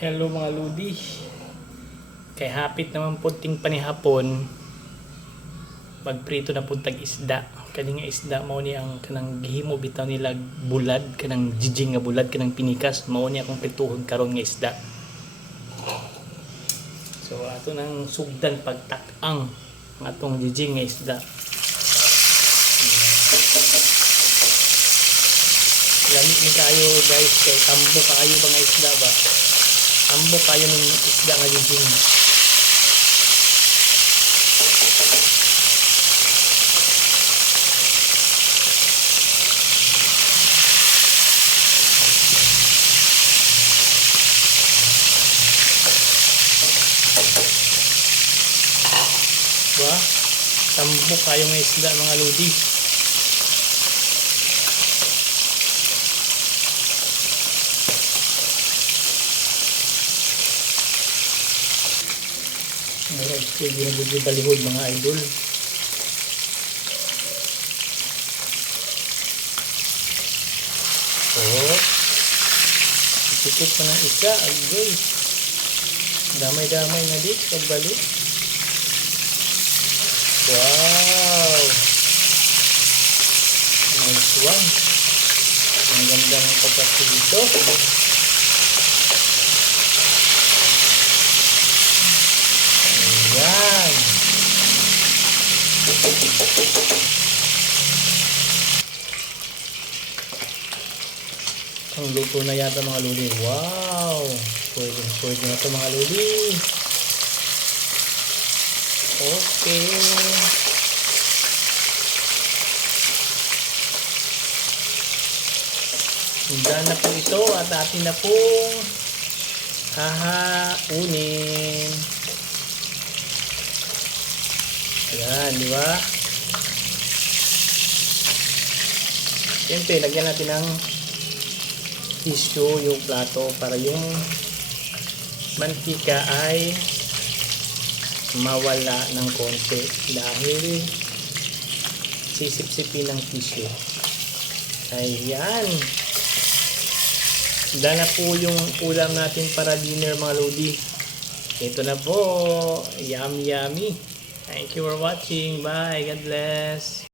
Hello mga ludi. Kay hapit naman punting panihapon. Magprito na puntag isda. Kani nga isda mao ni ang kanang gihimo bitaw nila bulad, kanang jijing nga bulad, kanang pinikas mao ni akong prituhon karon nga isda. So ato nang sugdan pagtak-ang ang atong jijing nga isda. Lami ni kayo guys, kay tambo kayo mga isda ba? Tambo kayo ng isda nga jijing. Diba? Tambo kayo ng isda mga lodi. Murag kayo ginagudyo balihod mga idol. Oh, itukot pa ng isa agoy. Damay-damay na di pagbalik. Wow, nice one. Ang ganda ng pagkakit dito. Ayan. Ang luto na yata mga luli. Wow, pwede na ito mga luli. Okay. Handa na po ito at atin na pong hahaunin. Ayan, di ba? Siyempre, lagyan natin ng tissue yung plato para yung mantika ay mawala ng konti dahil sisip-sipin ng tissue. Ayan. Handa na po yung ulam natin para dinner mga lodi. Ito na po. Yummy. Thank you for watching. Bye. God bless.